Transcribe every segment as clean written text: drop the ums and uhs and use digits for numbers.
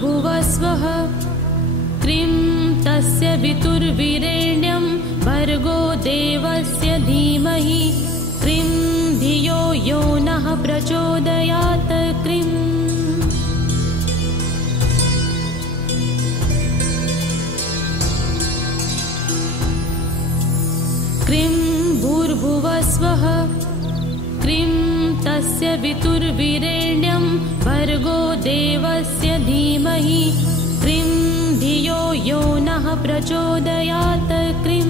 भूर्भुवस्वः क्रीं तस्य वितुर्वीरेण्यं भर्गो देवस्य धीमहि क्रीं धियो यो नः प्रचोदयात् क्रीं क्रीं भूर्भुवस्वः क्रीं तस्य वितुर्वीरेण्यं भर्गो देवस्य धीमहि क्रीं धियो यो नः प्रचोदयात् क्रीं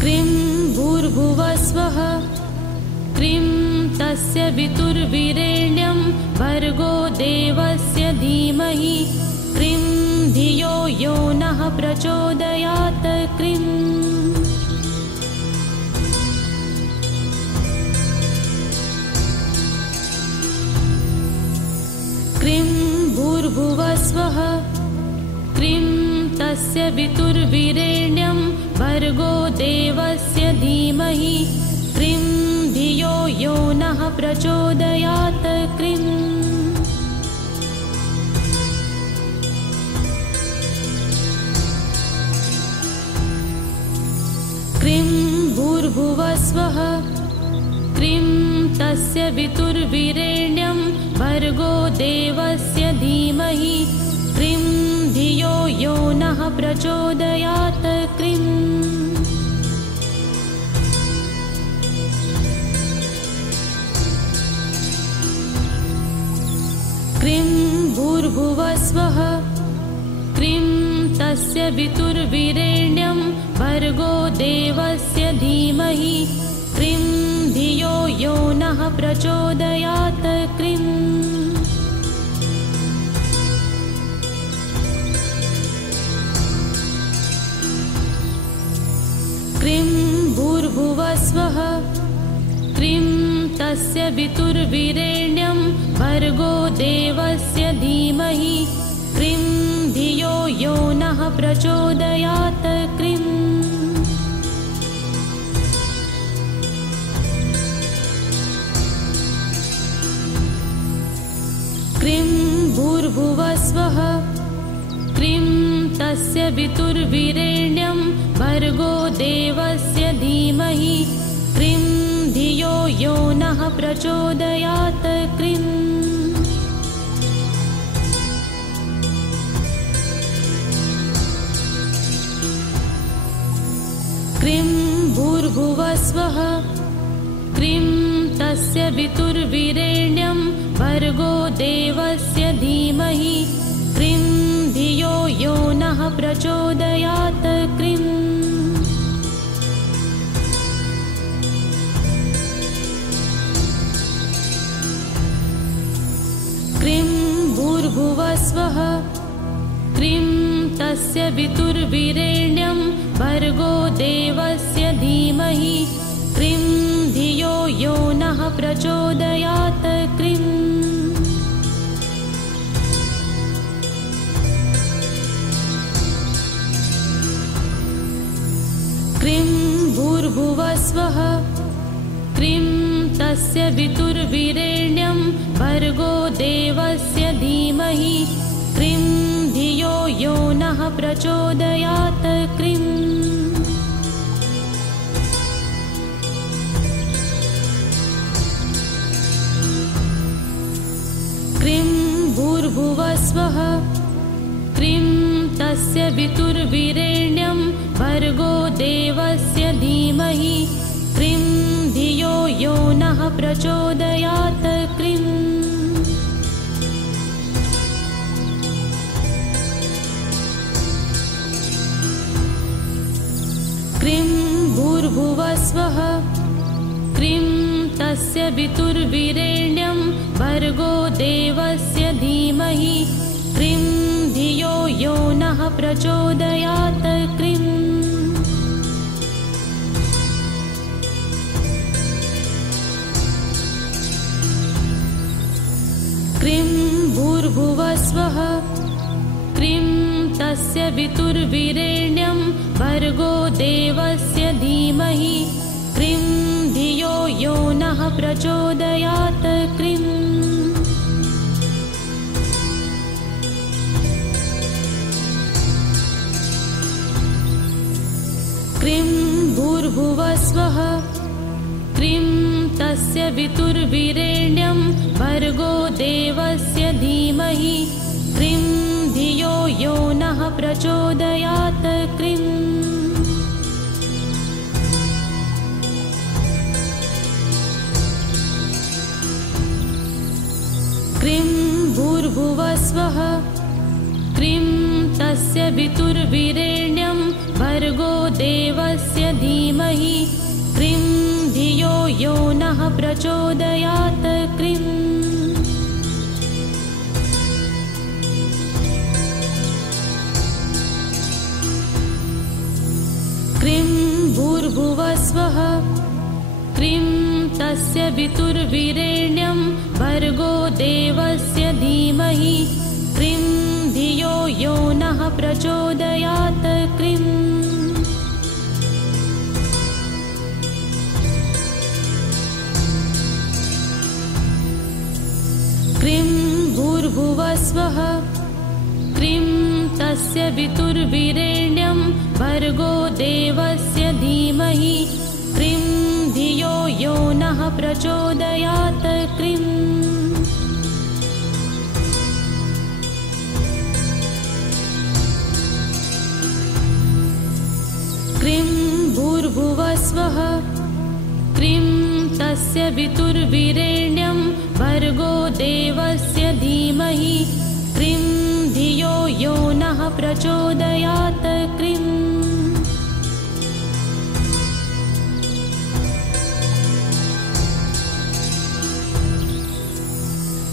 क्रीं भूर्भुवस्वः क्रीं तस्य वितुर्वीरेण्यं भर्गो देवस्य धीमहि क्रीं धियो यो नः प्रचोदयात् क्रीं क्रीं भूर्भुवस्वः क्रीं तस्य वितुर्वीरेण्यं भर्गो देवस्य धीमहि क्रीं धियो यो नः प्रचोदयात् क्रीं क्रीं भूर्भुवस्वः क्रीं तस्य वितुर्वीरेण्यं भर्गो देवस्य धीमहि क्रीं धियो यो नः प्रचोदयात् क्रीं क्रीं भूर्भुवस्वः क्रीं तस्य वितुर्वीरेण्यं भर्गो देवस्य धीमहि क्रीं धियो यो नः प्रचोदयात् क्रीं क्रीं भूर्भुवस्वः क्रीं तस्य वितुर्वीरेण्यं भर्गो देवस्य धीमहि क्रीं धियो यो नः प्रचोदयात् क्रीं क्रीं भूर्भुवस्वः क्रीं तस्य वितुर्वीरेण्यं भर्गो देवस्य धीमहि क्रीं धियो यो नः प्रचोदयात् क्रीं क्रीं भूर्भुवस्वः क्रीं तस्य वितुर्वीरेण्यं भर्गो देवस्य धीमहि क्रीं धियो यो नः प्रचोदयात् क्रीं क्रीं भूर्भुवस्वः क्रीं तस्य वितुर्वीरेण्यं भर्गो देवस्य धीमहि क्रीं धियो यो नः प्रचोदयात् क्रीं क्रीं भूर्भुवस्वः क्रीं तस्य वितुर्वीरेण्यं भर्गो देवस्य धीमहि क्रीं धियो यो नः प्रचोदयात् क्रीं क्रीं भूर्भुवस्वः क्रीं तस्य वितुर्वीरेण्यं भर्गो देवस्य धीमहि क्रीं धियो यो नः प्रचोदयात् क्रीं क्रीं भूर्भुवस्वः क्रीं तस्य वितुर्वीरेण्यं भर्गो देवस्य धीमहि क्रीं धियो यो नः प्रचोदयात् क्रीं क्रीं भूर्भुवस्वः क्रीं तस्य वितुर्वीरेण्यं भर्गो देवस्य धीमहि क्रीं धियो यो नः प्रचोदयात् क्रीं क्रीं भूर्भुवस्वः क्रीं तस्य वितुर्वीरेण्यं भर्गो देवस्य धीमहि क्रीं धियो यो नः प्रचोदयात् क्रीं क्रीं भूर्भुवस्वः क्रीं तस्य वितुर्वीरेण्यं भर्गो देवस्य धीमहि क्रीं धियो यो नः प्रचोदयात् क्रीं क्रीं भूर्भुवस्वः क्रीं तस्य वितुर्वीरेण्यं भर्गो देवस्य धीमहि क्रीं धियो यो नः प्रचोदयात् क्रीं क्रीं भूर्भुवस्वः क्रीं तस्य वितुर्वीरेण्यं भर्गो देवस्य धीमहि क्रीं धियो यो नः प्रचोदयात् क्रीं क्रीं भूर्भुवस्वः क्रीं तस्य वितुर्वीरेण्यं भर्गो देवस्य धीमहि क्रीं धियो यो नः प्रचोदयात् क्रीं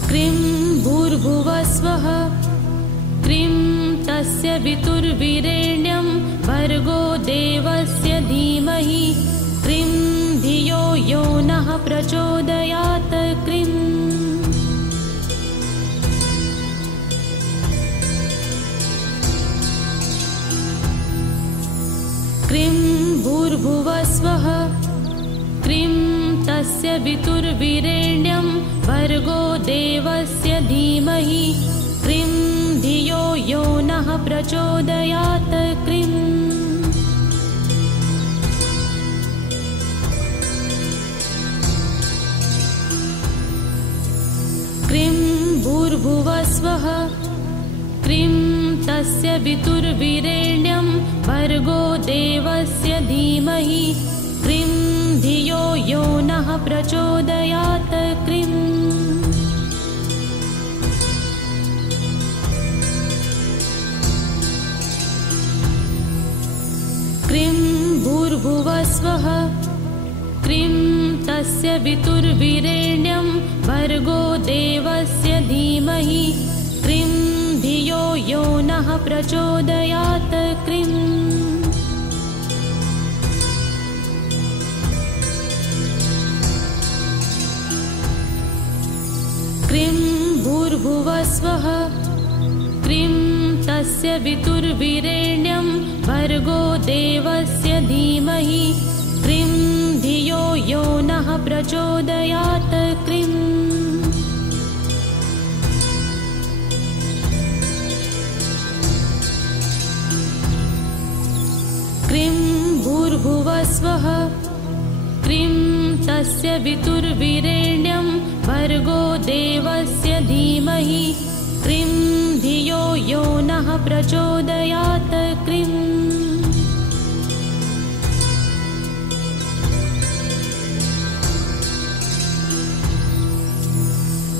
क्रीं भूर्भुवस्वः क्रीं तस्य वितुर्वीरेण्यं भर्गो देवस्य धीमहि क्रीं धियो यो नः प्रचोदयात् क्रीं क्रीं भूर्भुवस्वः क्रीं तस्य वितुर्वीरेण्यं भर्गो देवस्य धीमहि क्रीं धियो यो नः प्रचोदयात् क्रीं क्रीं भूर्भुवस्वः क्रीं तस्य वितुर्वीरेण्यं भर्गो देवस्य धीमहि क्रीं धियो यो नः प्रचोदयात् क्रीं क्रीं भूर्भुवस्वः क्रीं तस्य वितुर्वीरेण्यं भर्गो देवस्य धीमहि क्रीं धियो यो नः प्रचोदयात् क्रीं क्रीं भूर्भुवस्वः क्रीं तस्य वितुर्वीरेण्यं भर्गो देवस्य धीमहि क्रीं धियो यो नः प्रचोदयात् क्रीं क्रीं भूर्भुवस्वः क्रीं तस्य वितुर्वीरेण्यं भर्गो देवस्य धीमहि क्रीं धियो यो नः प्रचोदयात् क्रीं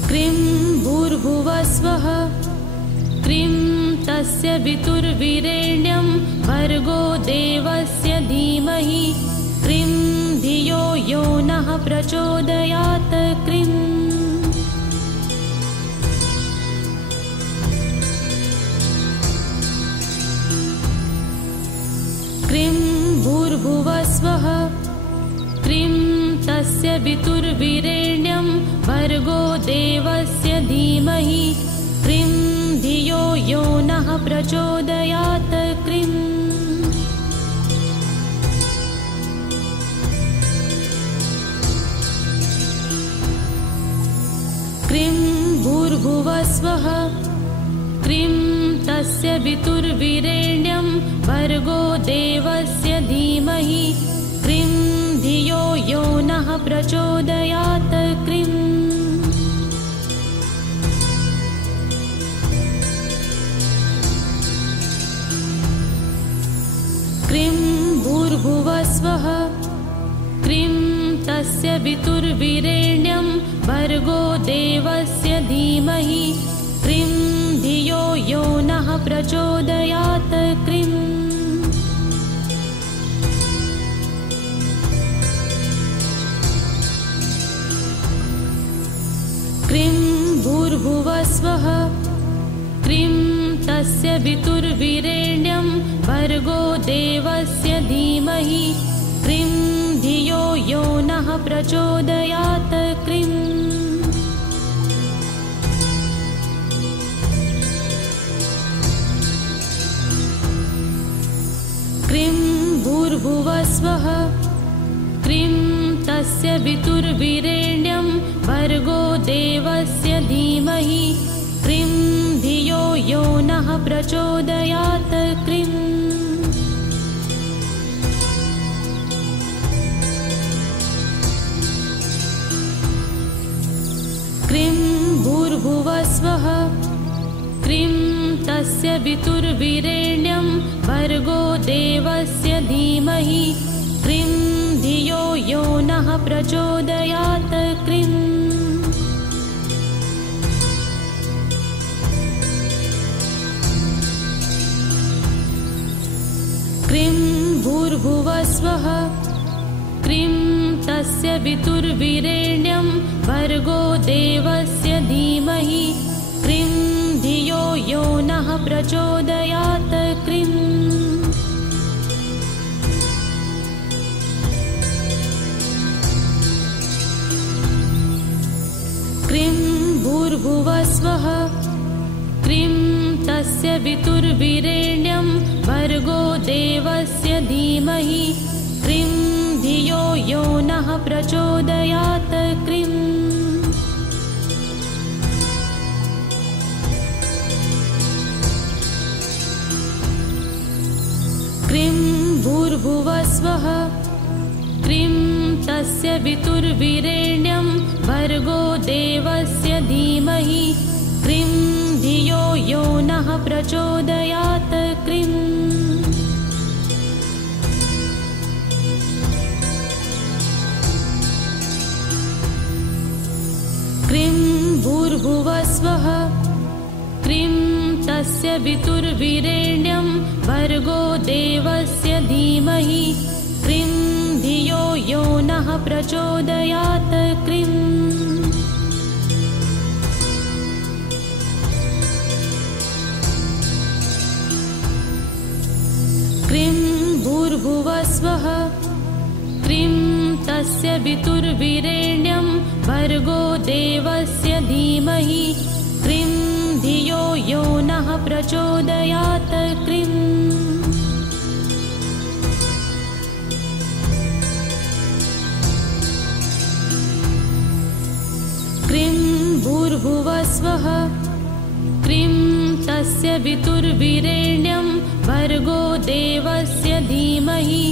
क्रीं भूर्भुवस्वः क्रीं तस्य वितुर्वीरेण्यं भर्गो देवस्य धीमहि क्रीं धियो यो नः प्रचोदयात् क्रीं क्रीं भूर्भुवस्वः क्रीं तस्य वितुर्वीरेण्यं भर्गो देवस्य धीमहि क्रीं धियो यो नः प्रचोदयात् क्रीं भूर्भुवस्वः क्रीं तस्य वितुर्वीरेण्यं भर्गो देवस्य धीमहि क्रीं धियो यो नः प्रचोदयात् क्रीं क्रीं भूर्भुवस्वः क्रीं तस्य वितुर्वीरेण्यं भर्गो देवस्य धीमहि क्रीं धियो यो नः प्रचोदयात् क्रीं क्रीं भूर्भुवस्वः क्रीं तस्य वितुर्वीरेण्यं भर्गो देवस्य धीमहि क्रीं धियो यो नः प्रचोदयात् क्रीं क्रीं भूर्भुवस्वः क्रीं तस्य वितुर्वीरेण्यं भर्गो देवस्य धीमहि क्रीं धियो यो नः प्रचोदयात् क्रीं क्रीं भूर्भुवस्वः क्रीं तस्य वितुर्वीरेण्यं भर्गो देवस्य धीमहि क्रीं धियो यो नः प्रचोदयात् क्रीं क्रीं भूर्भुवस्वः क्रीं तस्य वितुर्वीरेण्यं भर्गो देवस्य धीमहि क्रीं धियो यो नः प्रचोदयात् क्रीं क्रीं भूर्भुवस्वः क्रीं तस्य वितुर्वीरेण्यं भर्गो देवस्य धीमहि क्रीं धियो यो नः प्रचोदयात् क्रीं क्रीं भूर्भुवस्वः क्रीं तस्य वितुर्वीरेण्यं भर्गो देवस्य धीमहि क्रीं धियो यो नः प्रचोदयात् क्रीं क्रीं भूर्भुवस्वः क्रीं तस्य वितुर्वीरेण्यं भर्गो देवस्य धीमहि क्रीं धियो यो नः प्रचोदयात् क्रीं क्रीं भूर्भुवस्वः क्रीं तस्य वितुर्वीरेण्यं भर्गो देवस्य धीमहि क्रीं धियो यो नः प्रचोदयात् क्रीं क्रीं भूर्भुवस्वः क्रीं तस्य वितुर्वीरेण्यं भर्गो देवस्य धीमहि